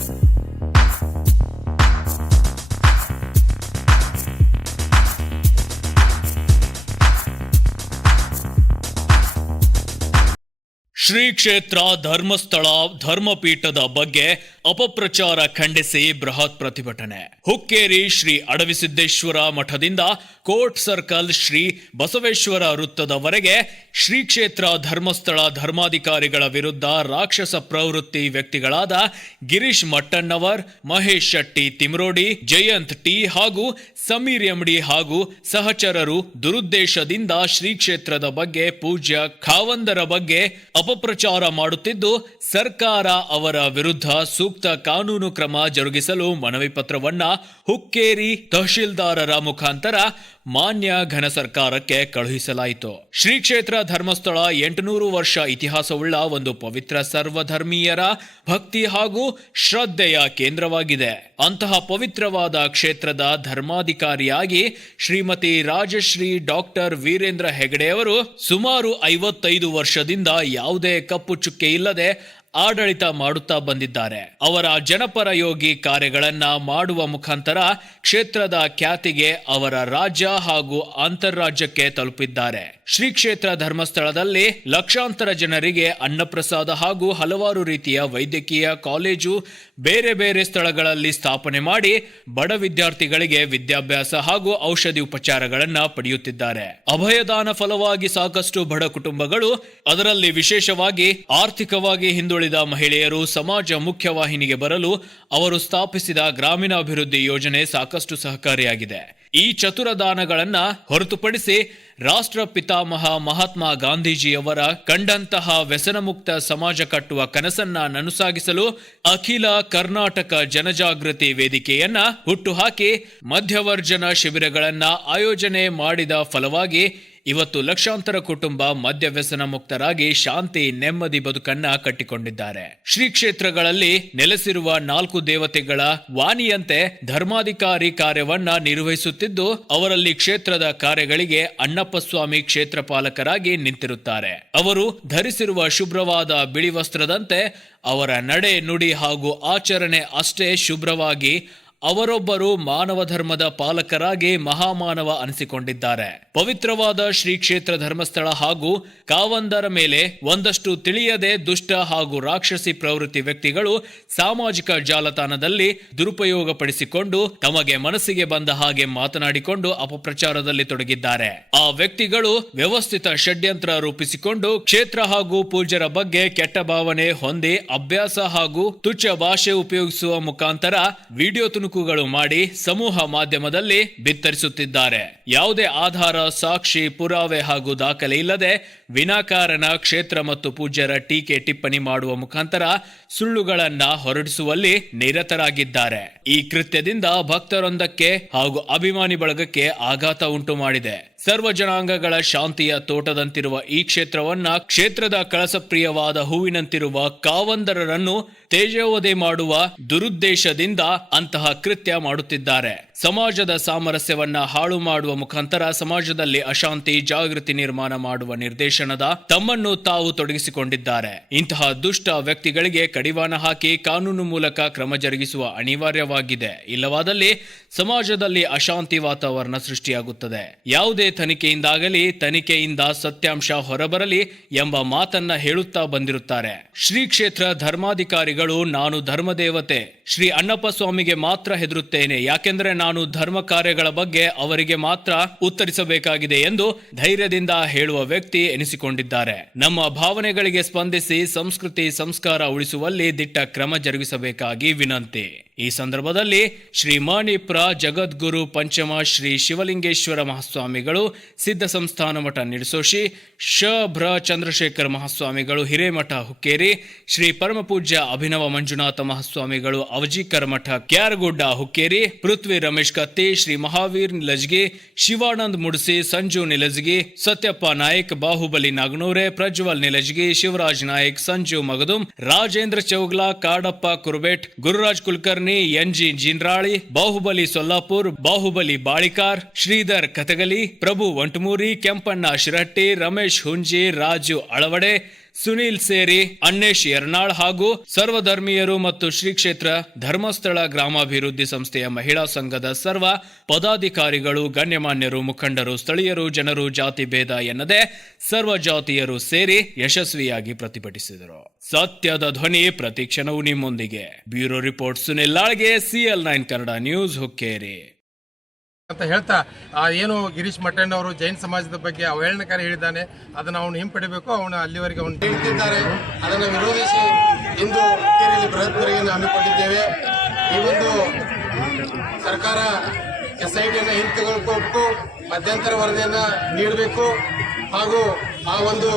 ಶ್ರೀ ಕ್ಷೇತ್ರ ಧರ್ಮಸ್ಥಳ ಧರ್ಮಪೀಠದ ಬಗ್ಗೆ ಅಪಪ್ರಚಾರ ಖಂಡಿಸಿ ಬೃಹತ್ ಪ್ರತಿಭಟನೆ. ಹುಕ್ಕೇರಿ ಶ್ರೀ ಅಡವಿಸಿದ್ದೇಶ್ವರ ಮಠದಿಂದ ಕೋರ್ಟ್ ಸರ್ಕಲ್ ಶ್ರೀ ಬಸವೇಶ್ವರ ವೃತ್ತದವರೆಗೆ ಶ್ರೀ ಕ್ಷೇತ್ರ ಧರ್ಮಸ್ಥಳ ಧರ್ಮಾಧಿಕಾರಿಗಳ ವಿರುದ್ಧ ರಾಕ್ಷಸ ಪ್ರವೃತ್ತಿ ವ್ಯಕ್ತಿಗಳಾದ ಗಿರೀಶ್ ಮಟ್ಟಣ್ಣವರ್, ಮಹೇಶ್ ಶೆಟ್ಟಿ ತಿಮ್ರೋಡಿ, ಜಯಂತ್ ಟಿ ಹಾಗೂ ಸಮೀರ್ ಎಮ್ಡಿ ಹಾಗೂ ಸಹಚರರು ದುರುದ್ದೇಶದಿಂದ ಶ್ರೀ ಕ್ಷೇತ್ರದ ಬಗ್ಗೆ ಪೂಜ್ಯ ಖಾವಂದರ ಬಗ್ಗೆ ಅಪಪ್ರಚಾರ ಮಾಡುತ್ತಿದ್ದು ಸರ್ಕಾರ ಅವರ ವಿರುದ್ಧ ಕಾನೂನು ಕ್ರಮ ಜರುಗಿಸಲು ಮನವಿ ಪತ್ರವನ್ನ ಹುಕ್ಕೇರಿ ತಹಶೀಲ್ದಾರರ ಮುಖಾಂತರ ಮಾನ್ಯ ಘನ ಸರ್ಕಾರಕ್ಕೆ ಕಳುಹಿಸಲಾಯಿತು. ಶ್ರೀ ಕ್ಷೇತ್ರ ಧರ್ಮಸ್ಥಳ ಎಂಟುನೂರು ವರ್ಷ ಇತಿಹಾಸವುಳ್ಳ ಒಂದು ಪವಿತ್ರ ಸರ್ವಧರ್ಮೀಯರ ಭಕ್ತಿ ಹಾಗೂ ಶ್ರದ್ಧೆಯ ಕೇಂದ್ರವಾಗಿದೆ. ಅಂತಹ ಪವಿತ್ರವಾದ ಕ್ಷೇತ್ರದ ಧರ್ಮಾಧಿಕಾರಿಯಾಗಿ ಶ್ರೀಮತಿ ರಾಜಶ್ರೀ ಡಾಕ್ಟರ್ ವೀರೇಂದ್ರ ಹೆಗಡೆಯವರು ಸುಮಾರು ಐವತ್ತೈದು ವರ್ಷದಿಂದ ಯಾವುದೇ ಕಪ್ಪು ಚುಕ್ಕೆ ಇಲ್ಲದೆ ಆಡಳಿತ ಮಾಡುತ್ತಾ ಬಂದಿದ್ದಾರೆ. ಅವರ ಜನಪರ ಯೋಗಿ ಕಾರ್ಯಗಳನ್ನ ಮಾಡುವ ಮುಖಾಂತರ ಕ್ಷೇತ್ರದ ಖ್ಯಾತಿಗೆ ಅವರ ರಾಜ್ಯ ಹಾಗೂ ಅಂತಾರಾಜ್ಯಕ್ಕೆ ತಲುಪಿದ್ದಾರೆ. ಶ್ರೀ ಕ್ಷೇತ್ರ ಧರ್ಮಸ್ಥಳದಲ್ಲಿ ಲಕ್ಷಾಂತರ ಜನರಿಗೆ ಅನ್ನಪ್ರಸಾದ ಹಾಗೂ ಹಲವಾರು ರೀತಿಯ ವೈದ್ಯಕೀಯ ಕಾಲೇಜು ಬೇರೆ ಬೇರೆ ಸ್ಥಳಗಳಲ್ಲಿ ಸ್ಥಾಪನೆ ಮಾಡಿ ಬಡ ವಿದ್ಯಾರ್ಥಿಗಳಿಗೆ ವಿದ್ಯಾಭ್ಯಾಸ ಹಾಗೂ ಔಷಧಿ ಉಪಚಾರಗಳನ್ನ ಪಡೆಯುತ್ತಿದ್ದಾರೆ. ಅಭಯದಾನ ಫಲವಾಗಿ ಸಾಕಷ್ಟು ಬಡ ಕುಟುಂಬಗಳು, ಅದರಲ್ಲಿ ವಿಶೇಷವಾಗಿ ಆರ್ಥಿಕವಾಗಿ ಹಿಂದುಳಿದ ಮಹಿಳೆಯರು, ಸಮಾಜ ಮುಖ್ಯವಾಹಿನಿಗೆ ಬರಲು ಅವರು ಸ್ಥಾಪಿಸಿದ ಗ್ರಾಮೀಣ ಅಭಿವೃದ್ಧಿ ಯೋಜನೆ ಸಾಕಷ್ಟು ಸಹಕಾರಿಯಾಗಿದೆ. ಈ ಚತುರ ದಾನಗಳನ್ನ ಹೊರತುಪಡಿಸಿ ರಾಷ್ಟ್ರ ಪಿತಾಮಹ ಮಹಾತ್ಮ ಗಾಂಧೀಜಿಯವರ ಕಂಡಂತಹ ವ್ಯಸನಮುಕ್ತ ಸಮಾಜ ಕಟ್ಟುವ ಕನಸನ್ನ ನನಸಾಗಿಸಲು ಅಖಿಲ ಕರ್ನಾಟಕ ಜನಜಾಗೃತಿ ವೇದಿಕೆಯನ್ನ ಹುಟ್ಟುಹಾಕಿ ಮಧ್ಯವರ್ಜನ ಶಿಬಿರಗಳನ್ನ ಆಯೋಜನೆ ಮಾಡಿದ ಫಲವಾಗಿ ಇವತ್ತು ಲಕ್ಷಾಂತರ ಕುಟುಂಬ ಮದ್ಯ ವ್ಯಸನ ಮುಕ್ತರಾಗಿ ಶಾಂತಿ ನೆಮ್ಮದಿ ಬದುಕನ್ನ ಕಟ್ಟಿಕೊಂಡಿದ್ದಾರೆ. ಶ್ರೀ ಕ್ಷೇತ್ರಗಳಲ್ಲಿ ನೆಲೆಸಿರುವ ನಾಲ್ಕು ದೇವತೆಗಳ ವಾಣಿಯಂತೆ ಧರ್ಮಾಧಿಕಾರಿ ಕಾರ್ಯವನ್ನ ನಿರ್ವಹಿಸುತ್ತಿದ್ದು, ಅವರಲ್ಲಿ ಕ್ಷೇತ್ರದ ಕಾರ್ಯಗಳಿಗೆ ಅಣ್ಣಪ್ಪ ಸ್ವಾಮಿ ಕ್ಷೇತ್ರ ಪಾಲಕರಾಗಿ ನಿಂತಿರುತ್ತಾರೆ. ಅವರು ಧರಿಸಿರುವ ಶುಭ್ರವಾದ ಬಿಳಿ ವಸ್ತ್ರದಂತೆ ಅವರ ನಡೆ ನುಡಿ ಹಾಗೂ ಆಚರಣೆ ಅಷ್ಟೇ ಶುಭ್ರವಾಗಿ ಅವರೊಬ್ಬರು ಮಾನವ ಧರ್ಮದ ಪಾಲಕರಾಗಿ ಮಹಾಮಾನವ ಅನಿಸಿಕೊಂಡಿದ್ದಾರೆ. ಪವಿತ್ರವಾದ ಶ್ರೀ ಕ್ಷೇತ್ರ ಧರ್ಮಸ್ಥಳ ಹಾಗೂ ಕಾವಂದರ ಮೇಲೆ ಒಂದಷ್ಟು ತಿಳಿಯದೆ ದುಷ್ಟ ಹಾಗೂ ರಾಕ್ಷಸಿ ಪ್ರವೃತ್ತಿ ವ್ಯಕ್ತಿಗಳು ಸಾಮಾಜಿಕ ಜಾಲತಾಣದಲ್ಲಿ ದುರುಪಯೋಗಪಡಿಸಿಕೊಂಡು ತಮಗೆ ಮನಸ್ಸಿಗೆ ಬಂದ ಹಾಗೆ ಮಾತನಾಡಿಕೊಂಡು ಅಪಪ್ರಚಾರದಲ್ಲಿ ತೊಡಗಿದ್ದಾರೆ. ಆ ವ್ಯಕ್ತಿಗಳು ವ್ಯವಸ್ಥಿತ ಷಡ್ಯಂತ್ರ ರೂಪಿಸಿಕೊಂಡು ಕ್ಷೇತ್ರ ಹಾಗೂ ಪೂಜ್ಯರ ಬಗ್ಗೆ ಕೆಟ್ಟ ಭಾವನೆ ಹೊಂದಿ ಅಭ್ಯಾಸ ಹಾಗೂ ತುಚ್ಛ ಭಾಷೆ ಉಪಯೋಗಿಸುವ ಮುಖಾಂತರ ವಿಡಿಯೋ ತುಣುಕುಗಳು ಮಾಡಿ ಸಮೂಹ ಮಾಧ್ಯಮದಲ್ಲಿ ಬಿತ್ತರಿಸುತ್ತಿದ್ದಾರೆ. ಯಾವುದೇ ಆಧಾರ, ಸಾಕ್ಷಿ, ಪುರಾವೆ ಹಾಗೂ ದಾಖಲೆ ಇಲ್ಲದೆ ವಿನಾಕಾರಣ ಕ್ಷೇತ್ರ ಮತ್ತು ಪೂಜ್ಯರ ಟೀಕೆ ಟಿಪ್ಪಣಿ ಮಾಡುವ ಮುಖಾಂತರ ಸುಳ್ಳುಗಳನ್ನ ಹೊರಡಿಸುವಲ್ಲಿ ನಿರತರಾಗಿದ್ದಾರೆ. ಈ ಕೃತ್ಯದಿಂದ ಭಕ್ತರೊಂದಕ್ಕೆ ಹಾಗೂ ಅಭಿಮಾನಿ ಬಳಗಕ್ಕೆ ಆಘಾತ ಉಂಟು ಮಾಡಿದೆ. ಸರ್ವ ಜನಾಂಗಗಳ ಶಾಂತಿಯ ತೋಟದಂತಿರುವ ಈ ಕ್ಷೇತ್ರವನ್ನ ಕ್ಷೇತ್ರದ ಕಳಸಪ್ರಿಯವಾದ ಹೂವಿನಂತಿರುವ ಕಾವಂದರರನ್ನು ತೇಜೋವಧೆ ಮಾಡುವ ದುರುದ್ದೇಶದಿಂದ ಅಂತಹ ಕೃತ್ಯ ಮಾಡುತ್ತಿದ್ದಾರೆ. ಸಮಾಜದ ಸಾಮರಸ್ಯವನ್ನ ಹಾಳು ಮಾಡುವ ಮುಖಾಂತರ ಸಮಾಜದಲ್ಲಿ ಅಶಾಂತಿ, ಜಾಗೃತಿ ನಿರ್ಮಾಣ ಮಾಡುವ ನಿರ್ದೇಶನದ ತಮ್ಮನ್ನು ತಾವು ತೊಡಗಿಸಿಕೊಂಡಿದ್ದಾರೆ. ಇಂತಹ ದುಷ್ಟ ವ್ಯಕ್ತಿಗಳಿಗೆ ಕಡಿವಾಣ ಹಾಕಿ ಕಾನೂನು ಮೂಲಕ ಕ್ರಮ ಜರುಗಿಸುವ ಅನಿವಾರ್ಯವಾಗಿದೆ. ಇಲ್ಲವಾದಲ್ಲಿ ಸಮಾಜದಲ್ಲಿ ಅಶಾಂತಿ ವಾತಾವರಣ ಸೃಷ್ಟಿಯಾಗುತ್ತದೆ. ಯಾವುದೇ ತನಿಖೆಯಿಂದಾಗಲಿ ತನಿಖೆಯಿಂದ ಸತ್ಯಾಂಶ ಹೊರಬರಲಿ ಎಂಬ ಮಾತನ್ನ ಹೇಳುತ್ತಾ ಬಂದಿರುತ್ತಾರೆ. ಶ್ರೀ ಕ್ಷೇತ್ರ ಧರ್ಮಾಧಿಕಾರಿಗಳು, ನಾನು ಧರ್ಮದೇವತೆ, ಶ್ರೀ ಅಣ್ಣಪ್ಪ ಸ್ವಾಮಿಗೆ ಮಾತ್ರ ಹೆದರುತ್ತೇನೆ. ಯಾಕೆಂದ್ರೆ ಧರ್ಮ ಕಾರ್ಯಗಳ ಬಗ್ಗೆ ಅವರಿಗೆ ಮಾತ್ರ ಉತ್ತರಿಸಬೇಕಾಗಿದೆ ಎಂದು ಧೈರ್ಯದಿಂದ ಹೇಳುವ ವ್ಯಕ್ತಿ ಎನಿಸಿಕೊಂಡಿದ್ದಾರೆ. ನಮ್ಮ ಭಾವನೆಗಳಿಗೆ ಸ್ಪಂದಿಸಿ ಸಂಸ್ಕೃತಿ ಸಂಸ್ಕಾರ ಉಳಿಸುವಲ್ಲಿ ದಿಟ್ಟ ಕ್ರಮ ಜರುಗಿಸಬೇಕಾಗಿ ವಿನಂತಿ. ಈ ಸಂದರ್ಭದಲ್ಲಿ ಶ್ರೀ ಮಣಿಪ್ರ ಜಗದ್ಗುರು ಪಂಚಮ ಶ್ರೀ ಶಿವಲಿಂಗೇಶ್ವರ ಮಹಾಸ್ವಾಮಿಗಳು, ಸಿದ್ಧ ಸಂಸ್ಥಾನ ಮಠ ನಿಡಸೋಶಿ ಶ. ಭ್ರ. ಚಂದ್ರಶೇಖರ ಮಹಾಸ್ವಾಮಿಗಳು, ಹಿರೇಮಠ ಹುಕ್ಕೇರಿ, ಶ್ರೀ ಪರಮಪೂಜ್ಯ ಅಭಿನವ ಮಂಜುನಾಥ ಮಹಾಸ್ವಾಮಿಗಳು ಅವಜಿಕರ ಮಠ ಕ್ಯಾರಗುಡ್ಡ ಹುಕ್ಕೇರಿ, ಪೃಥ್ವಿ ರಮೇಶ್ ಕತ್ತಿ, ಶ್ರೀ ಮಹಾವೀರ್ ನಿಲಜ್ಗಿ, ಶಿವಾನಂದ್ ಮುಡ್ಸಿ, ಸಂಜು ನಿಲಜ್ಗಿ, ಸತ್ಯಪ್ಪ ನಾಯಕ್, ಬಾಹುಬಲಿ ನಾಗನೂರೆ, ಪ್ರಜ್ವಲ್ ನಿಲಜ್ಗಿ, ಶಿವರಾಜ್ ನಾಯಕ್, ಸಂಜು ಮಗದುಂ, ರಾಜೇಂದ್ರ ಚೌಗ್ಲಾ, ಕಾಡಪ್ಪ ಕುರ್ಬೇಟ್, ಗುರುರಾಜ್ ಕುಲಕರ್ಣಿ ಎನ್ಜಿ ಜಿನ್ರಾಳಿ ಬಾಹುಬಲಿ ಸೊಲ್ಲಾಪುರ್, ಬಾಹುಬಲಿ ಬಾಳಿಕಾರ್, ಶ್ರೀಧರ್ ಕಥಗಲಿ, ಪ್ರಭು ವಂಟಮೂರಿ ಕೆಂಪಣ್ಣ ಶಿರಟ್ಟಿ ರಮೇಶ್ ಹುಂಜಿ, ರಾಜು ಅಳವಡೆ ಸುನೀಲ್ ಸೇರಿ ಅನ್ನೇಶ್ ಯರ್ನಾಳ್ ಹಾಗೂ ಸರ್ವಧರ್ಮೀಯರು ಮತ್ತು ಶ್ರೀ ಕ್ಷೇತ್ರ ಧರ್ಮಸ್ಥಳ ಗ್ರಾಮಾಭಿವೃದ್ಧಿ ಸಂಸ್ಥೆಯ ಮಹಿಳಾ ಸಂಘದ ಸರ್ವ ಪದಾಧಿಕಾರಿಗಳು, ಗಣ್ಯಮಾನ್ಯರು, ಮುಖಂಡರು, ಸ್ಥಳೀಯರು, ಜನರು, ಜಾತಿ ಭೇದ ಎನ್ನದೆ ಸರ್ವ ಜಾತಿಯರು ಸೇರಿ ಯಶಸ್ವಿಯಾಗಿ ಪ್ರತಿಭಟಿಸಿದರು. ಸತ್ಯದ ಧ್ವನಿ ಪ್ರತಿಕ್ಷಣವು ನಿಮ್ಮೊಂದಿಗೆ. Bureau report Sunil Lalge CL nine Kannada news Hukkeri. ಅಂತ ಹೇಳ್ತಾ, ಆ, ಏನು ಗಿರೀಶ್ ಮಟ್ಟಣ್ಣ ಅವರು ಜೈನ್ ಸಮಾಜದ ಬಗ್ಗೆ ಅವಹೇಳನಕಾರಿ ಹೇಳಿದ್ದಾನೆ. ಅದನ್ನು ಅವನು ಹಿಂಪಡಿಬೇಕು, ಅವನು ಅಲ್ಲಿವರೆಗೆ ಅವನು ಹೇಳ್ತಿದ್ದಾರೆ. ಅದನ್ನು ವಿರೋಧಿಸಿ ಇಂದು ಹುಕ್ಕೇರಿಯಲ್ಲಿ ಬೃಹತ್ ಮೆರವಣಿಗೆಯನ್ನು ಹಮ್ಮಿಕೊಂಡಿದ್ದೇವೆ. ಈ ಒಂದು ಸರ್ಕಾರ ಎಸ್ ಐ ಟಿಯನ್ನು ಹಿಂತೆಗೆದುಕೊಂಡು ಮಧ್ಯಂತರ ವರದಿಯನ್ನು ನೀಡಬೇಕು. ಹಾಗೂ ಆ ಒಂದು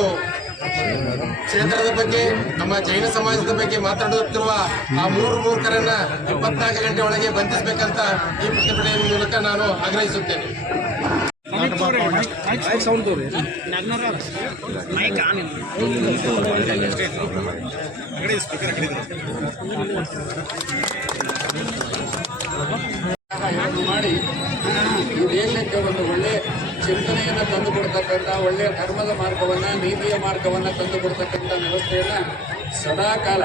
ಕ್ಷೇತ್ರದ ಬಗ್ಗೆ, ನಮ್ಮ ಜೈನ ಸಮಾಜದ ಬಗ್ಗೆ ಮಾತನಾಡುತ್ತಿರುವ ಆ ಮೂರು ಮೂರ್ಖರನ್ನ ಇಪ್ಪತ್ನಾಲ್ಕು ಗಂಟೆ ಒಳಗೆ ಬಂಧಿಸಬೇಕಂತ ಈ ಪ್ರತಿಭಟನೆಯ ಮೂಲಕ ನಾನು ಆಗ್ರಹಿಸುತ್ತೇನೆ ಯೋಚನೆ ಮಾಡಿ ಈ ದೇಶಕ್ಕೆ ಒಂದು ಒಳ್ಳೆ ಚಿಂತನೆಯನ್ನು ತಂದುಕೊಡ್ತಕ್ಕಂಥ ಒಳ್ಳೆಯ ಧರ್ಮದ ಮಾರ್ಗವನ್ನು, ನೀತಿಯ ಮಾರ್ಗವನ್ನು ತಂದುಕೊಡ್ತಕ್ಕಂಥ ವ್ಯವಸ್ಥೆಯನ್ನು ಸದಾಕಾಲ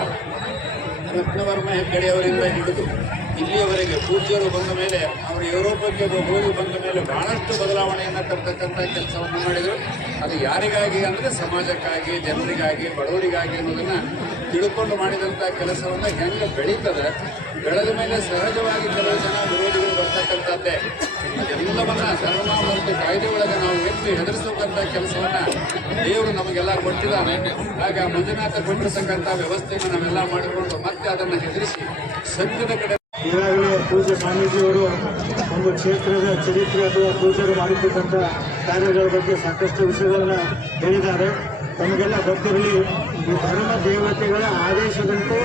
ರತ್ನವರ್ಮ ಹೆಗ್ಗಡೆಯವರಿಂದ ಹಿಡಿದು ಇಲ್ಲಿಯವರೆಗೆ ಪೂಜ್ಯರು ಬಂದ ಮೇಲೆ, ಅವರು ಯುರೋಪಕ್ಕೆ ಹೋಗಿ ಬಂದ ಮೇಲೆ ಬಹಳಷ್ಟು ಬದಲಾವಣೆಯನ್ನು ತರ್ತಕ್ಕಂಥ ಕೆಲಸವನ್ನು ಮಾಡಿದರು. ಅದು ಯಾರಿಗಾಗಿ ಅಂದರೆ ಸಮಾಜಕ್ಕಾಗಿ, ಜನರಿಗಾಗಿ, ಬಡವರಿಗಾಗಿ ಅನ್ನೋದನ್ನು ತಿಳ್ಕೊಂಡು ಮಾಡಿದಂಥ ಕೆಲಸವನ್ನು ಹೆಂಗೆ ಬೆಳೀತದೆ, ಬೆಳೆದ ಮೇಲೆ ಸಹಜವಾಗಿ ಕೆಲವು ಜನ ವಿರೋಧಿಗಳು ಬರ್ತಕ್ಕಂಥದ್ದೇ. ಅದೆಲ್ಲವನ್ನ ಧರ್ಮ ಮತ್ತು ಕಾಯ್ದೆ ಒಳಗೆ ನಾವು ಎತ್ತಿ ಹೆದರಿಸತಕ್ಕಂಥ ಕೆಲಸವನ್ನ ದೇವರು ನಮಗೆಲ್ಲ ಕೊಟ್ಟಿದ್ದಾನೆ ಆಗ ಮಂಜುನಾಥ ಕೊಟ್ಟಿರ್ತಕ್ಕಂಥ ವ್ಯವಸ್ಥೆಯನ್ನು ನಾವೆಲ್ಲ ಮಾಡಿಕೊಂಡು ಮತ್ತೆ ಅದನ್ನು ಹೆದರಿಸಿ ಸತ್ಯದ ಕಡೆ ಈಗಾಗಲೇ ಪೂಜೆ ಸ್ವಾಮೀಜಿಯವರು ಒಂದು ಕ್ಷೇತ್ರದ ಚರಿತ್ರೆ ಅಥವಾ ಪೂಜೆಗೆ ಮಾಡಿರ್ತಕ್ಕಂಥ ಕಾರ್ಯಗಳ ಬಗ್ಗೆ ಸಾಕಷ್ಟು ವಿಷಯಗಳನ್ನು ಹೇಳಿದ್ದಾರೆ. ತಮಗೆಲ್ಲ ಗೊತ್ತಿರಲಿ, ಈ ಧರ್ಮ ದೇವತೆಗಳ ಆದೇಶದಂತೆ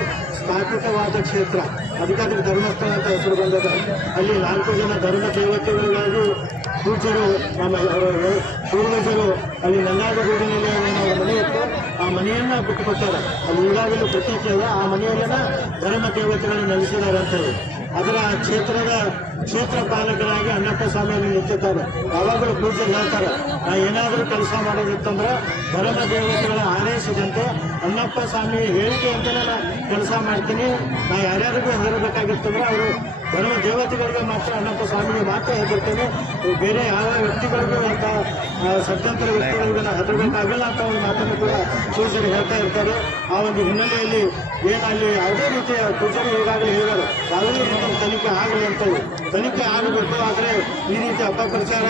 ಸ್ಥಾಪಿತವಾದ ಕ್ಷೇತ್ರ. ಅದಕ್ಕಾದ್ರೆ ಧರ್ಮಸ್ಥಳ ಅಂತ ಹೆಸರು ಬಂದದ ಅಲ್ಲಿ ನಾಲ್ಕು ಜನ ಧರ್ಮ ದೇವತೆಗಳಿಗಾಗಿ ಪೂಜರು ನಮ್ಮ ಪೂರ್ವಜರು ಅಲ್ಲಿ ನನ್ನಾಡ ಅವರ ಮನೆ ಇತ್ತು ಆ ಮನೆಯನ್ನ ಬಿಟ್ಟುಕೊಟ್ಟಾರೆ ಅಲ್ಲಿ ಈಗಾಗಲೂ ಪ್ರತೀತಿ ಅದ ಆ ಮನೆಯಲ್ಲೆಲ್ಲ ಧರ್ಮ ದೇವತೆಗಳನ್ನು ನೆಲೆಸಿದ್ದಾರೆ ಅಂತ ಹೇಳಿ. ಅದರ ಕ್ಷೇತ್ರದ ಕ್ಷೇತ್ರ ಪಾಲಕರಾಗಿ ಅಣ್ಣಪ್ಪ ಸ್ವಾಮಿಯನ್ನು ನಿಂತಿದ್ದಾರೆ. ಯಾವಾಗಲೂ ಪೂಜೆ ಹೇಳ್ತಾರೆ, ನಾ ಏನಾದರೂ ಕೆಲಸ ಮಾಡೋದಿತ್ತಂದ್ರೆ ಧರ್ಮ ದೇವತೆಗಳ ಆದೇಶದಂತೆ ಅಣ್ಣಪ್ಪ ಸ್ವಾಮಿ ಹೇಳಿಕೆ ಅಂತ ನಾ ಕೆಲಸ ಮಾಡ್ತೀನಿ. ನಾ ಯಾರ್ಯಾರಿಗೂ ಹೆದರಬೇಕಾಗಿತ್ತಂದ್ರೆ ಅವರು ಧರ್ಮ ದೇವತೆಗಳಿಗೆ ಮಾತ್ರ ಅಣ್ಣಪ್ಪ ಸ್ವಾಮಿಗೆ ಮಾತ್ರ ಹೆದರ್ತೇನೆ ಬೇರೆ ಯಾವ ವ್ಯಕ್ತಿಗಳಿಗೂ ಅಂತ ಸ್ವತಂತ್ರ ಸತ್ಯಂತರ ವ್ಯಕ್ತಿಗಳಿಗೂ ನಾ ಹೆದರಬೇಕಾಗಿಲ್ಲ ಅಂತ ಒಂದು ಮಾತನ್ನು ಕೂಡ ಪೂಜರು ಹೇಳ್ತಾ ಇರ್ತಾರೆ. ಆ ಒಂದು ಹಿನ್ನೆಲೆಯಲ್ಲಿ ಏನಲ್ಲಿ ಯಾವುದೇ ರೀತಿಯ ಪೂಜರು ಈಗಾಗಲೇ ಹೇಳಿದರು ಯಾವುದೇ ರೀತಿಯ ತನಿಖೆ ಆಗಲಿ ಅಂತೇಳಿ ತನಿಖೆ ಆಗಬೇಕು, ಆದರೆ ಈ ರೀತಿ ಅಪಪ್ರಚಾರ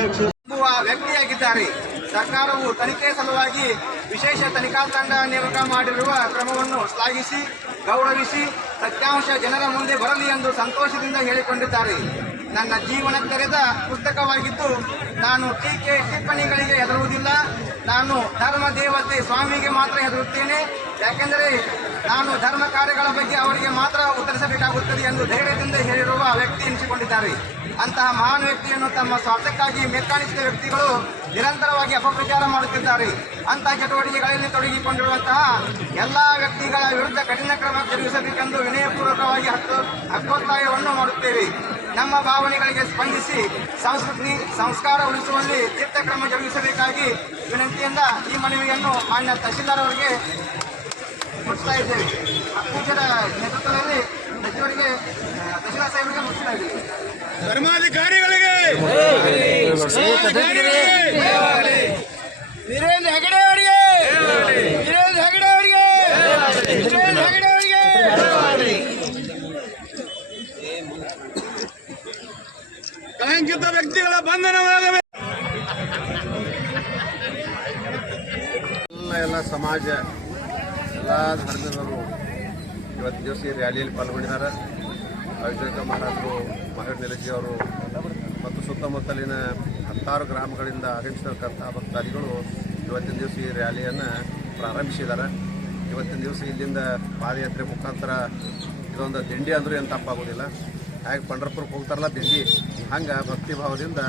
ವ್ಯಕ್ತಿಯಾಗಿದ್ದಾರೆ. ಸರ್ಕಾರವು ತನಿಖೆ ಸಲುವಾಗಿ ವಿಶೇಷ ತನಿಖಾ ತಂಡ ನೇಮಕ ಮಾಡಿರುವ ಕ್ರಮವನ್ನು ಶ್ಲಾಘಿಸಿ ಗೌರವಿಸಿ ಸತ್ಯಾಂಶ ಜನರ ಮುಂದೆ ಬರಲಿ ಎಂದು ಸಂತೋಷದಿಂದ ಹೇಳಿಕೊಂಡಿದ್ದಾರೆ. ನನ್ನ ಜೀವನ ತೆರೆದ ಪುಸ್ತಕವಾಗಿದ್ದು ನಾನು ಟೀಕೆ ಟಿಪ್ಪಣಿಗಳಿಗೆ ಹೆದರುವುದಿಲ್ಲ. ನಾನು ಧರ್ಮ ದೇವತೆ ಸ್ವಾಮಿಗೆ ಮಾತ್ರ ಹೆದರುತ್ತೇನೆ. ಯಾಕೆಂದರೆ ನಾನು ಧರ್ಮ ಕಾರ್ಯಗಳ ಬಗ್ಗೆ ಅವರಿಗೆ ಮಾತ್ರ ಉತ್ತರಿಸಬೇಕಾಗುತ್ತದೆ ಎಂದು ಧೈರ್ಯದಿಂದ ಹೇಳಿರುವ ವ್ಯಕ್ತಿ ಎನಿಸಿಕೊಂಡಿದ್ದಾರೆ. ಅಂತಹ ಮಹಾನ್ ವ್ಯಕ್ತಿಯನ್ನು ತಮ್ಮ ಸ್ವಾರ್ಥಕ್ಕಾಗಿ ಮೇಲ್ಕಾಣಿಸಿದ ವ್ಯಕ್ತಿಗಳು ನಿರಂತರವಾಗಿ ಅಪಪ್ರಚಾರ ಮಾಡುತ್ತಿದ್ದಾರೆ. ಅಂತಹ ಚಟುವಟಿಕೆಗಳಲ್ಲಿ ತೊಡಗಿಕೊಂಡಿರುವಂತಹ ಎಲ್ಲ ವ್ಯಕ್ತಿಗಳ ವಿರುದ್ಧ ಕಠಿಣ ಕ್ರಮ ಜರುಗಿಸಬೇಕೆಂದು ವಿನಯಪೂರ್ವಕವಾಗಿ ಹತ್ತು ಹಕ್ಕೊತ್ತಾಯವನ್ನು ಮಾಡುತ್ತೇವೆ. ನಮ್ಮ ಭಾವನೆಗಳಿಗೆ ಸ್ಪಂದಿಸಿ ಸಂಸ್ಕೃತಿ, ಸಂಸ್ಕಾರ ಉಳಿಸುವಲ್ಲಿ ಚಿತ್ತ ಕ್ರಮ ಜರುಗಿಸಬೇಕಾಗಿ ವಿನಂತಿಯಿಂದ ಈ ಮನವಿಯನ್ನು ಮಾನ್ಯ ತಹಶೀಲ್ದಾರ್ ಅವರಿಗೆ ಮುಟ್ಟಿಸ್ತಾ ಇದ್ದೇವೆ. ಪೂಜರ ನೇತೃತ್ವದಲ್ಲಿ ಸಚಿವರಿಗೆ ತಹಶೀಲ್ದಾರ್ ಸಾಹೇಬರಿಗೆ ಮುಟ್ಟಿಸ್ತಾ ಇದ್ದೇವೆ. ವೀರೇಂದ್ರ ಹೆಗಡೆ ಅವರಿಗೆ ವೀರೇಂದ್ರ ಹೆಗಡೆ ಅವರಿಗೆ ವೀರೇಂದ್ರ ಹೆಗಡೆ ಅವರಿಗೆ. ಕಳಂಕಿತ ವ್ಯಕ್ತಿಗಳ ಬಂಧನವಾಗಬೇಕು. ಎಲ್ಲ ಎಲ್ಲ ಸಮಾಜ ಎಲ್ಲ ಧರ್ಮದವರು ಇವತ್ತು ದಿವಸ ಈ ರ್ಯಾಲಿಯಲ್ಲಿ ಪಾಲ್ಗೊಂಡಿದ್ದಾರೆ. ಅಭಿಷೇಕ ಮಹಾರಾಜರು ಮಹೇಶ್ ನೆಲಜಿ ಅವರು ಮತ್ತು ಸುತ್ತಮುತ್ತಲಿನ ಹತ್ತಾರು ಗ್ರಾಮಗಳಿಂದ ಆಗಮಿಸಿರ್ತಕ್ಕಂಥ ಭಕ್ತಾದಿಗಳು ಇವತ್ತಿನ ದಿವಸ ಈ ರ್ಯಾಲಿಯನ್ನು ಪ್ರಾರಂಭಿಸಿದ್ದಾರೆ. ಇವತ್ತಿನ ದಿವಸ ಇಲ್ಲಿಂದ ಪಾದಯಾತ್ರೆ ಮುಖಾಂತರ ಇದೊಂದು ದಿಂಡಿ ಅಂದರೂ ಏನು ತಪ್ಪಾಗೋದಿಲ್ಲ. ಹಾಗೆ ಪಂಡರ್ಪುರಕ್ಕೆ ಹೋಗ್ತಾರಲ್ಲ ದಿಂಡಿ, ಹಂಗೆ ಭಕ್ತಿ ಭಾವದಿಂದ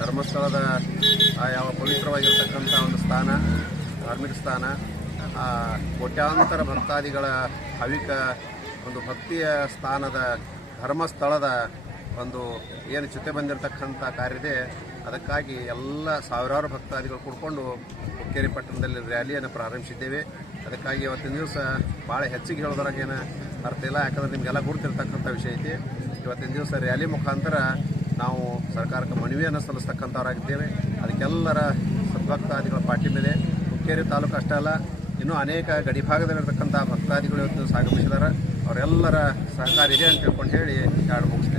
ಧರ್ಮಸ್ಥಳದ ಯಾವ ಪವಿತ್ರವಾಗಿರ್ತಕ್ಕಂಥ ಒಂದು ಸ್ಥಾನ, ಧಾರ್ಮಿಕ ಸ್ಥಾನ ಕೋಟ್ಯಾಂತರ ಭಕ್ತಾದಿಗಳ ಹವಿಕ ಒಂದು ಭಕ್ತಿಯ ಸ್ಥಾನದ ಧರ್ಮಸ್ಥಳದ ಒಂದು ಏನು ಜೊತೆ ಬಂದಿರತಕ್ಕಂಥ ಕಾರ್ಯದೆ ಅದಕ್ಕಾಗಿ ಎಲ್ಲ ಸಾವಿರಾರು ಭಕ್ತಾದಿಗಳು ಕೂಡಿಕೊಂಡು ಹುಕ್ಕೇರಿ ಪಟ್ಟಣದಲ್ಲಿ ರ್ಯಾಲಿಯನ್ನು ಪ್ರಾರಂಭಿಸಿದ್ದೇವೆ. ಅದಕ್ಕಾಗಿ ಇವತ್ತಿನ ದಿವಸ ಭಾಳ ಹೆಚ್ಚಿಗೆ ಹೇಳೋದ್ರಾಗೇನು ಅರ್ಥ ಇಲ್ಲ. ಯಾಕಂದ್ರೆ ನಿಮಗೆಲ್ಲ ಗುರುತಿರ್ತಕ್ಕಂಥ ವಿಷಯ ಐತಿ. ಇವತ್ತಿನ ದಿವಸ ರ್ಯಾಲಿ ಮುಖಾಂತರ ನಾವು ಸರ್ಕಾರಕ್ಕೆ ಮನವಿಯನ್ನು ಸಲ್ಲಿಸ್ತಕ್ಕಂಥವರಾಗಿದ್ದೇವೆ. ಅದಕ್ಕೆಲ್ಲರ ಸದ್ಭಕ್ತಾದಿಗಳ ಪಾರ್ಟಿ ಮೇಲೆ ಹುಕ್ಕೇರಿ ತಾಲೂಕು ಅಷ್ಟೇ ಅಲ್ಲ, ಇನ್ನೂ ಅನೇಕ ಗಡಿಭಾಗದಲ್ಲಿರ್ತಕ್ಕಂಥ ಭಕ್ತಾದಿಗಳು ಇವತ್ತು ಸಾಗಮಿಸಿದಾರೆ. ಅವರೆಲ್ಲರ ಸಹಕಾರ ಇದೆ ಅಂತ ತಿಳ್ಕೊಂಡು ಹೇಳಿ ಎರಡು ಮುಗಿಸ್ತೇವೆ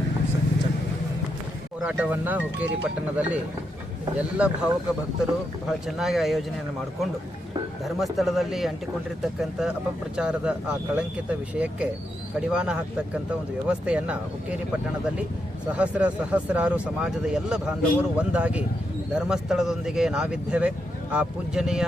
ಹೋರಾಟವನ್ನು ಹುಕ್ಕೇರಿ ಪಟ್ಟಣದಲ್ಲಿ ಎಲ್ಲ ಭಾವುಕ ಭಕ್ತರು ಬಹಳ ಚೆನ್ನಾಗಿ ಆಯೋಜನೆಯನ್ನು ಮಾಡಿಕೊಂಡು ಧರ್ಮಸ್ಥಳದಲ್ಲಿ ಅಂಟಿಕೊಂಡಿರ್ತಕ್ಕಂಥ ಅಪಪ್ರಚಾರದ ಆ ಕಳಂಕಿತ ವಿಷಯಕ್ಕೆ ಕಡಿವಾಣ ಹಾಕ್ತಕ್ಕಂಥ ಒಂದು ವ್ಯವಸ್ಥೆಯನ್ನು ಹುಕ್ಕೇರಿ ಪಟ್ಟಣದಲ್ಲಿ ಸಹಸ್ರ ಸಹಸ್ರಾರು ಸಮಾಜದ ಎಲ್ಲ ಬಾಂಧವರು ಒಂದಾಗಿ ಧರ್ಮಸ್ಥಳದೊಂದಿಗೆ ನಾವಿದ್ದೇವೆ. ಆ ಪೂಜ್ಯನೀಯ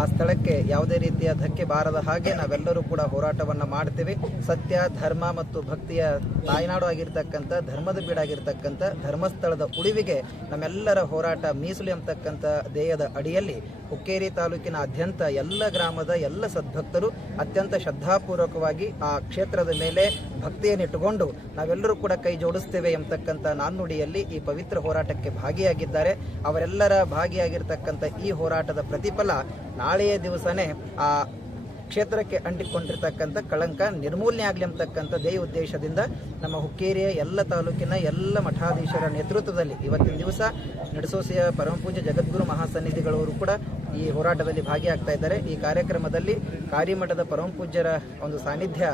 ಆ ಸ್ಥಳಕ್ಕೆ ಯಾವುದೇ ರೀತಿಯ ಧಕ್ಕೆ ಬಾರದ ಹಾಗೆ ನಾವೆಲ್ಲರೂ ಕೂಡ ಹೋರಾಟವನ್ನು ಮಾಡ್ತೇವೆ. ಸತ್ಯ, ಧರ್ಮ ಮತ್ತು ಭಕ್ತಿಯ ತಾಯ್ನಾಡು ಆಗಿರ್ತಕ್ಕಂಥ, ಧರ್ಮದ ಬೀಡಾಗಿರ್ತಕ್ಕಂಥ ಧರ್ಮಸ್ಥಳದ ಉಳಿವಿಗೆ ನಮ್ಮೆಲ್ಲರ ಹೋರಾಟ ಮೀಸಲು ಎಂಬತಕ್ಕಂಥ ದೇಹದ ಅಡಿಯಲ್ಲಿ ಹುಕ್ಕೇರಿ ತಾಲೂಕಿನಾದ್ಯಂತ ಎಲ್ಲ ಗ್ರಾಮದ ಎಲ್ಲ ಸದ್ಭಕ್ತರು ಅತ್ಯಂತ ಶ್ರದ್ಧಾಪೂರ್ವಕವಾಗಿ ಆ ಕ್ಷೇತ್ರದ ಮೇಲೆ ಭಕ್ತಿಯನ್ನಿಟ್ಟುಕೊಂಡು ನಾವೆಲ್ಲರೂ ಕೂಡ ಕೈ ಜೋಡಿಸ್ತೇವೆ ಎಂಬತಕ್ಕಂಥ ನಾನ್ನುಡಿಯಲ್ಲಿ ಈ ಪವಿತ್ರ ಹೋರಾಟಕ್ಕೆ ಭಾಗಿಯಾಗಿದ್ದಾರೆ. ಅವರೆಲ್ಲರ ಭಾಗಿಯಾಗಿರ್ತಕ್ಕಂಥ ಈ ಹೋರಾಟದ ಪ್ರತಿಫಲ ನಾಳೆಯ ದಿವಸನೇ ಆ ಕ್ಷೇತ್ರಕ್ಕೆ ಅಂಟಿಕೊಂಡಿರ್ತಕ್ಕಂಥ ಕಳಂಕ, ನಿರ್ಮೂಲನೆ ಆಗಲಿ ಅಂತಕ್ಕಂಥ ಧ್ಯೇಯ ಉದ್ದೇಶದಿಂದ ನಮ್ಮ ಹುಕ್ಕೇರಿಯ ಎಲ್ಲ ತಾಲೂಕಿನ ಎಲ್ಲ ಮಠಾಧೀಶರ ನೇತೃತ್ವದಲ್ಲಿ ಇವತ್ತಿನ ದಿವಸ ನಡೆಸೋಸಿಯ ಪರಮಪೂಜ್ಯ ಜಗದ್ಗುರು ಮಹಾಸನ್ನಿಧಿಗಳವರು ಕೂಡ ಈ ಹೋರಾಟದಲ್ಲಿ ಭಾಗಿಯಾಗ್ತಾ ಇದ್ದಾರೆ. ಈ ಕಾರ್ಯಕ್ರಮದಲ್ಲಿ ಕಾರಿಮಠದ ಪರಮಪೂಜ್ಯರ ಒಂದು ಸಾನ್ನಿಧ್ಯ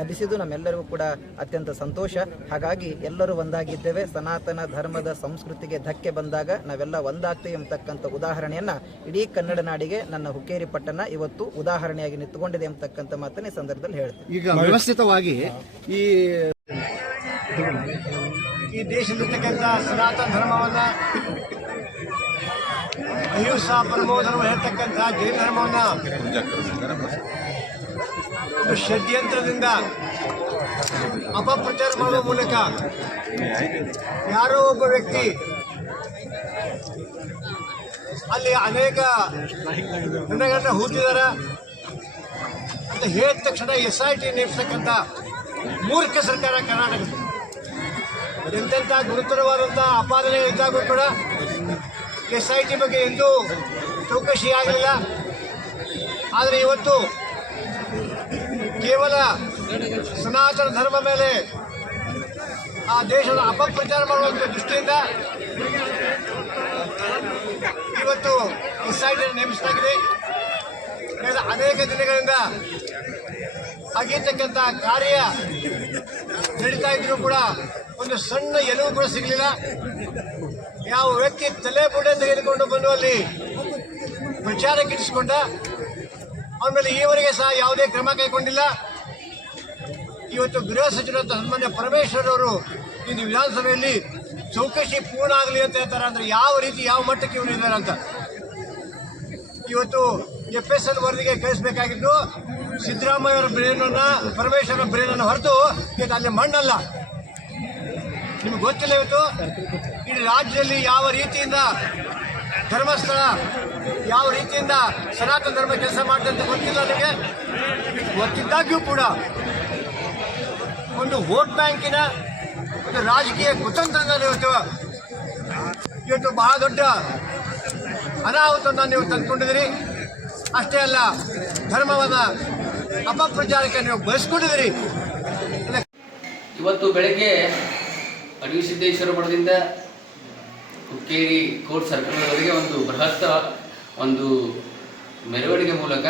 ಲಭಿಸಿದ್ದು ನಮ್ಮೆಲ್ಲರಿಗೂ ಕೂಡ ಅತ್ಯಂತ ಸಂತೋಷ. ಹಾಗಾಗಿ ಎಲ್ಲರೂ ಒಂದಾಗಿದ್ದೇವೆ. ಸನಾತನ ಧರ್ಮದ ಸಂಸ್ಕೃತಿಗೆ ಧಕ್ಕೆ ಬಂದಾಗ ನಾವೆಲ್ಲ ಒಂದಾಗ್ತೇವೆ ಎಂಬತಕ್ಕಂಥ ಉದಾಹರಣೆಯನ್ನ ಇಡೀ ಕನ್ನಡ ನಾಡಿಗೆ ನನ್ನ ಹುಕ್ಕೇರಿ ಪಟ್ಟಣ ಇವತ್ತು ಉದಾಹರಣೆಯಾಗಿ ನಿಂತುಕೊಂಡಿದೆ ಎಂಬತಕ್ಕಂಥ ಮಾತನ್ನ ಈ ಸಂದರ್ಭದಲ್ಲಿ ಹೇಳ್ತೇನೆ. ಈಗ ವ್ಯವಸ್ಥಿತವಾಗಿ ಈ ಈ ದೇಶದಲ್ಲಿರ್ತಕ್ಕಂಥ ಸನಾತನ ಧರ್ಮವನ್ನ ಅಹಿಂಸಾ ಪರಮೋ ಧರ್ಮ ಹೇಳ್ತಕ್ಕಂಥ ಧರ್ಮವನ್ನ ಒಂದು ಷಡ್ಯಂತ್ರದಿಂದ ಅಪಪ್ರಚಾರ ಮಾಡುವ ಮೂಲಕ ಯಾರೋ ಒಬ್ಬ ವ್ಯಕ್ತಿ ಅಲ್ಲಿ ಅನೇಕ ಜನಗಳನ್ನ ಹೂತಿದಾರ ಅಂತ ಹೇಳಿದ ತಕ್ಷಣ ಎಸ್ ಐ ಟಿ ನೇಮಿಸ್ತಕ್ಕಂಥ ಮೂರ್ಖ ಸರ್ಕಾರ ಕರ್ನಾಟಕದಲ್ಲಿ ಎಂತೆಂಥ ಗುರುತರವಾದಂಥ ಅಪಾದನೆಗಳಿದ್ದಾಗೂ ಕೂಡ ಎಸ್ ಐ ಟಿ ಬಗ್ಗೆ ಎಂದೂ ಚೌಕಶಿ ಆಗಲಿಲ್ಲ ಆದರೆ ಇವತ್ತು ಕೇವಲ ಸನಾತನ ಧರ್ಮ ಮೇಲೆ ಆ ದೇಶದ ಅಪಪ್ರಚಾರ ಮಾಡುವಂಥ ದೃಷ್ಟಿಯಿಂದ ಇವತ್ತು ಎಸ್ ಐ ಟಿಯನ್ನು ನೇಮಿಸಲಾಗಿದೆ. ಕಳೆದ ಅನೇಕ ದಿನಗಳಿಂದ ಆಗಿರ್ತಕ್ಕಂಥ ಕಾರ್ಯ ನಡೀತಾ ಇದ್ರೂ ಕೂಡ ಒಂದು ಸಣ್ಣ ಎಲುವು ಕೂಡ ಸಿಗಲಿಲ್ಲ. ಯಾವ ವ್ಯಕ್ತಿ ತಲೆ ಬುಡೆ ತೆಗೆದುಕೊಂಡು ಬಂದು ಅಲ್ಲಿ ಪ್ರಚಾರಕ್ಕಿರಿಸಿಕೊಂಡ ಅವನ ಮೇಲೆ ಈವರೆಗೆ ಸಹ ಯಾವುದೇ ಕ್ರಮ ಕೈಗೊಂಡಿಲ್ಲ. ಇವತ್ತು ಗೃಹ ಸಚಿವರಾದ ಸನ್ಮಾನ್ಯ ಪರಮೇಶ್ವರ್ ಅವರು ಇಂದು ವಿಧಾನಸಭೆಯಲ್ಲಿ ಚೌಕಶಿ ಪೂರ್ಣ ಆಗಲಿ ಅಂತ ಹೇಳ್ತಾರೆ. ಅಂದ್ರೆ ಯಾವ ರೀತಿ, ಯಾವ ಮಟ್ಟಕ್ಕೆ ಇವರು ಇದ್ದಾರೆ ಅಂತ. ಇವತ್ತು ಎಫ್ ಎಸ್ ಎಲ್ ವರದಿಗೆ ಕಳಿಸಬೇಕಾಗಿದ್ದು ಸಿದ್ದರಾಮಯ್ಯ ಅವರ ಬ್ರೇನನ್ನ, ಪರಮೇಶ್ವರ ಬ್ರೇನನ್ನು ಹೊರತು ಇದು ಅಲ್ಲಿ ಮಣ್ಣಲ್ಲ. ನಿಮ್ಗೆ ಗೊತ್ತಿಲ್ಲ ಇವತ್ತು. ಇಡೀ ರಾಜ್ಯದಲ್ಲಿ ಯಾವ ರೀತಿಯಿಂದ ಧರ್ಮಸ್ಥಳ ಯಾವ ರೀತಿಯಿಂದ ಸನಾತನ ಧರ್ಮ ಕೆಲಸ ಮಾಡಿದೆ ಅಂತ ಗೊತ್ತಿಲ್ಲ ನನಗೆ ಗೊತ್ತಿದ್ದಾಗ್ಯೂ ಕೂಡ ಒಂದು ವೋಟ್ ಬ್ಯಾಂಕಿನ ಒಂದು ರಾಜಕೀಯ ಕುತಂತ್ರದಲ್ಲಿ ಇವತ್ತು ಇವತ್ತು ಬಹಳ ದೊಡ್ಡ ಅನಾಹುತವನ್ನು ನೀವು ತಂದುಕೊಂಡಿದ್ದೀರಿ. ಅಷ್ಟೇ ಅಲ್ಲ, ಧರ್ಮವನ್ನು ಅಪಪ್ರಚಾರಕ್ಕೆ ನೀವು ಬಳಸ್ಕೊಂಡಿದ್ದೀರಿ. ಇವತ್ತು ಬೆಳಗ್ಗೆ ಅಡವಿ ಸಿದ್ದೇಶ್ವರ ಮಠದಿಂದ ಹುಕ್ಕೇರಿ ಕೋರ್ಟ್ ಸರ್ಕಲ್ವರೆಗೆ ಒಂದು ಬೃಹತ್ ಒಂದು ಮೆರವಣಿಗೆ ಮೂಲಕ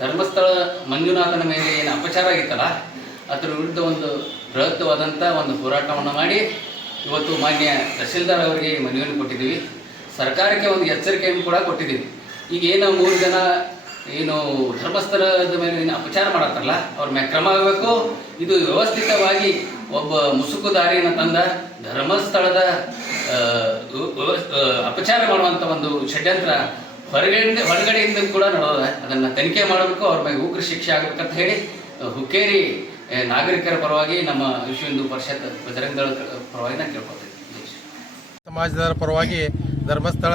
ಧರ್ಮಸ್ಥಳ ಮಂಜುನಾಥನ ಮೇಲೆ ಏನು ಅಪಚಾರ ಆಗಿತ್ತಲ್ಲ, ಅದರ ವಿರುದ್ಧ ಒಂದು ಬೃಹತ್ವಾದಂಥ ಒಂದು ಹೋರಾಟವನ್ನು ಮಾಡಿ ಇವತ್ತು ಮಾನ್ಯ ತಹಸೀಲ್ದಾರ್ ಅವರಿಗೆ ಮನವಿಯನ್ನು ಕೊಟ್ಟಿದ್ದೀವಿ. ಸರ್ಕಾರಕ್ಕೆ ಒಂದು ಎಚ್ಚರಿಕೆಯನ್ನು ಕೂಡ ಕೊಟ್ಟಿದ್ದೀವಿ. ಈಗ ಏನು ಮೂರು ಜನ ಏನು ಧರ್ಮಸ್ಥಳದ ಮೇಲೆ ಏನು ಅಪಚಾರ ಮಾಡತ್ತಾರಲ್ಲ, ಅವ್ರ ಮೇಲೆ ಕ್ರಮ ಆಗಬೇಕು. ಇದು ವ್ಯವಸ್ಥಿತವಾಗಿ ಒಬ್ಬ ಮುಸುಕುದಾರಿಯನ್ನು ತಂದ ಧರ್ಮಸ್ಥಳದ ಅಪಚಾರ ಮಾಡುವಂಥ ಒಂದು ಷಡ್ಯಂತ್ರ ಹೊರಗಡೆಯಿಂದ ಹೊರಗಡೆಯಿಂದ ಕೂಡ ನಡೆದ ಅದನ್ನು ತನಿಖೆ ಮಾಡಬೇಕು, ಅವ್ರ ಮೇಲೆ ಉಗ್ರ ಶಿಕ್ಷೆ ಆಗಬೇಕಂತ ಹೇಳಿ ಹುಕ್ಕೇರಿ ನಾಗರಿಕರ ಪರವಾಗಿ ನಮ್ಮ ವಿಶ್ವ ಹಿಂದೂ ಪರಿಷತ್ ಬಜರಂಗ ದಳ ಪರವಾಗಿ ನಾನು ಕೇಳ್ಕೊತೀನಿ ಸಮಾಜದ ಪರವಾಗಿ ಧರ್ಮಸ್ಥಳ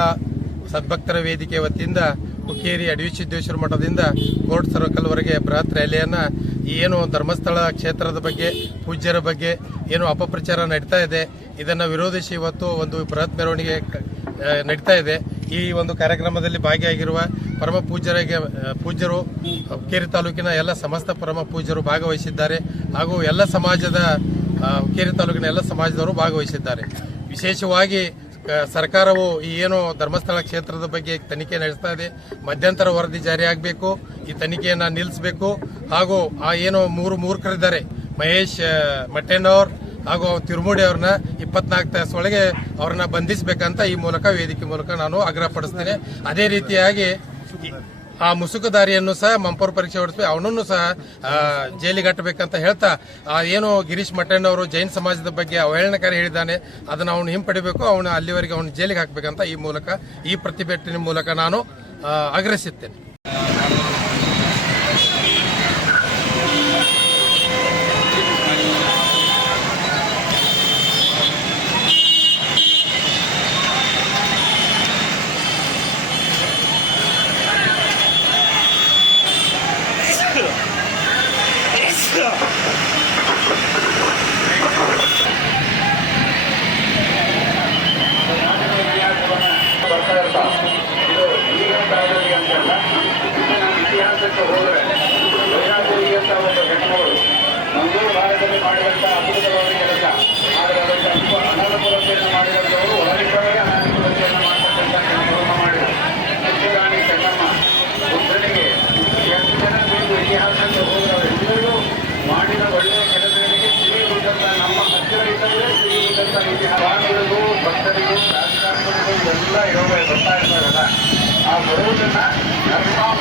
ಸದ್ಭಕ್ತರ ವೇದಿಕೆ ವತಿಯಿಂದ ಹುಕ್ಕೇರಿ ಅಡವಿ ಸಿದ್ದೇಶ್ವರ ಮಠದಿಂದ ಕೋರ್ಟ್ ಸರ್ಕಲ್ವರೆಗೆ ಬೃಹತ್ ರ್ಯಾಲಿಯನ್ನು ಏನು ಧರ್ಮಸ್ಥಳ ಕ್ಷೇತ್ರದ ಬಗ್ಗೆ, ಪೂಜ್ಯರ ಬಗ್ಗೆ ಏನು ಅಪಪ್ರಚಾರ ನಡೀತಾ ಇದೆ, ಇದನ್ನು ವಿರೋಧಿಸಿ ಇವತ್ತು ಒಂದು ಬೃಹತ್ ಮೆರವಣಿಗೆ ನಡೀತಾ ಇದೆ. ಈ ಒಂದು ಕಾರ್ಯಕ್ರಮದಲ್ಲಿ ಭಾಗಿಯಾಗಿರುವ ಪರಮ ಪೂಜ್ಯರಿಗೆ ಪೂಜ್ಯರು, ಹುಕ್ಕೇರಿ ತಾಲೂಕಿನ ಎಲ್ಲ ಸಮಸ್ತ ಪರಮ ಪೂಜ್ಯರು ಭಾಗವಹಿಸಿದ್ದಾರೆ ಹಾಗೂ ಎಲ್ಲ ಸಮಾಜದ ಹುಕ್ಕೇರಿ ತಾಲೂಕಿನ ಎಲ್ಲ ಸಮಾಜದವರು ಭಾಗವಹಿಸಿದ್ದಾರೆ. ವಿಶೇಷವಾಗಿ ಸರ್ಕಾರವು ಈ ಏನು ಧರ್ಮಸ್ಥಳ ಕ್ಷೇತ್ರದ ಬಗ್ಗೆ ತನಿಖೆ ನಡೆಸ್ತಾ ಇದೆ. ಮಧ್ಯಂತರ ವರದಿ ಜಾರಿಯಾಗಬೇಕು ಈ ತನಿಖೆಯನ್ನು ನಿಲ್ಲಿಸಬೇಕು. ಹಾಗೂ ಆ ಏನು ಮೂರು ಮೂರ್ಖರಿದ್ದಾರೆ. ಮಹೇಶ್ ಆ, ಮಟ್ಟೆಣ್ಣವ್ರು ಹಾಗೂ ತಿರುಮುಡಿ ಅವ್ರನ್ನ ಇಪ್ಪತ್ನಾಲ್ಕು ತಾಸೊಳಗೆ ಅವ್ರನ್ನ ಬಂಧಿಸಬೇಕಂತ ಈ ಮೂಲಕ ವೇದಿಕೆ ಮೂಲಕ ನಾನು ಆಗ್ರಹಪಡಿಸ್ತೇನೆ. ಅದೇ ರೀತಿಯಾಗಿ ಆ ಮುಸುಕುದಾರಿಯನ್ನು ಸಹ ಮಂಪರ್ ಪರೀಕ್ಷೆ ಹೊಡಿಸ್ಬೇಕು ಅವನನ್ನು ಸಹ ಜೈಲಿಗೆ ಕಟ್ಟಬೇಕಂತ ಹೇಳ್ತಾ ಏನು ಗಿರೀಶ್ ಮಟ್ಟಣ್ಣವರು ಜೈನ್ ಸಮಾಜದ ಬಗ್ಗೆ ಅವಹೇಳನಕಾರಿ ಹೇಳಿದ್ದಾನೆ, ಅದನ್ನು ಅವನು ಹಿಂಪಡಿಬೇಕು, ಅವನು ಅಲ್ಲಿವರೆಗೆ ಅವನು ಜೈಲಿಗೆ ಹಾಕಬೇಕಂತ ಈ ಮೂಲಕ, ಈ ಪ್ರತಿಭಟನೆ ಮೂಲಕ ನಾನು ಆಗ್ರಹಿಸುತ್ತೇನೆ.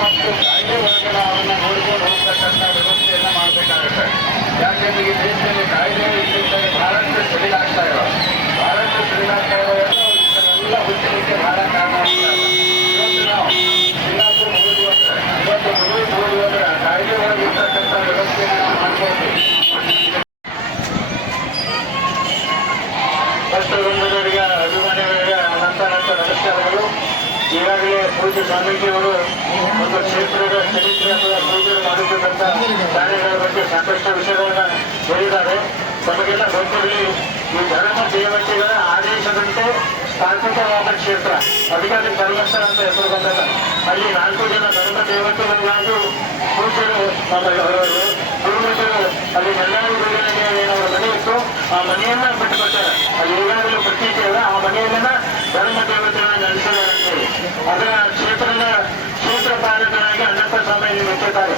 ಮತ್ತು ಅವನ್ನ ನೋಡ್ಕೊಂಡು ಹೋಗ್ತಕ್ಕಂಥ ಮಾಡಬೇಕಾಗುತ್ತೆ. ಯಾಕೆಂದ್ರೆ ಈ ದೇಶದಲ್ಲಿ ಕಾಯ್ದೆ ವಿಷಯದಲ್ಲಿ ಬಹಳಷ್ಟು ಸಡಿಲಾಗ್ತಾ ಇರೋ ಬಹಳಷ್ಟು ಸಡಿಲಾಗ್ತಾ ಇರೋದ್ರಿಂದ ಇದನ್ನೆಲ್ಲ ಹುಚ್ಚಲಿಕ್ಕೆ ಬಹಳ ಕಾರಣ ಆಗ್ತಾರೆ. ಇವತ್ತು ನಾವು ಇಲಾಖೆ ಮುಗಿದು ಅಂದ್ರೆ ಇವತ್ತು ಮುಗಿದು ಮುಗಿದು ಅಂದ್ರೆ ಕಾಯ್ದೆ ಒಳಗೆ ಇರ್ತಕ್ಕಂಥ ವ್ಯವಸ್ಥೆಯನ್ನು ನಾವು ಮಾಡ್ಕೊಂಡು ಭಕ್ತವೃಂದರಿಗೆ ಅಭಿಮಾನಿಗಳಿಗೆ ಅನಂತ ಅನಂತ ನಮಸ್ಕಾರಗಳು ಈಗಾಗಲೇ ಪೂಜ್ಯ ಸ್ವಾಮೀಜಿಯವರು ಒಂದು ಕ್ಷೇತ್ರದ ಚರಿತ್ರೆ ಅಥವಾ ಪೂಜೆ ಮಾಡಿರ್ತಕ್ಕಂಥ ಕಾರ್ಯಗಳ ಬಗ್ಗೆ ಸಾಕಷ್ಟು ವಿಷಯಗಳನ್ನ ಹೇಳಿದ್ದಾರೆ ತಮಗೆಲ್ಲ ಈ ಧರ್ಮ ದೇವತೆಗಳ ಆದೇಶದಂತೆ ಸ್ಥಾಪಿತವಾದ ಕ್ಷೇತ್ರ. ಅಧಿಕಾರಿ ಧರ್ಮಸ್ಥಳ ಅಂತ ಹೆಸರು ಬಂದಾಗ ಅಲ್ಲಿ ನಾಲ್ಕು ಜನ ಧರ್ಮ ದೇವತೆಗಳಿಗಾಗಿ ಪೂಜ್ಯರು ಪೂರ್ವಜರು ಅಲ್ಲಿ ನೆಲ್ಲಾಡಿ ಬಿಲ್ಡಿಂಗ್ಗೆ ಏನವರ ಮನೆ ಇತ್ತು, ಆ ಮನೆಯನ್ನ ಬಿಟ್ಟುಕೊಡ್ತಾರೆ ಅಲ್ಲಿ ಈಗಾಗಲೇ ಪ್ರತೀತಿ ಅಲ್ಲ ಆ ಮನೆಯಲ್ಲಿನ ಧರ್ಮ ದೇವತೆಗಳನ್ನ ನೆಲೆಸಿದ್ದಾರೆ ಅದರ ಕ್ಷೇತ್ರದ ಕ್ಷೇತ್ರ ಪಾಲಕರಾಗಿ ಅಣ್ಣಪ್ಪ ಸ್ವಾಮಿಯಲ್ಲಿ ನಿಟ್ಟಿದ್ದಾರೆ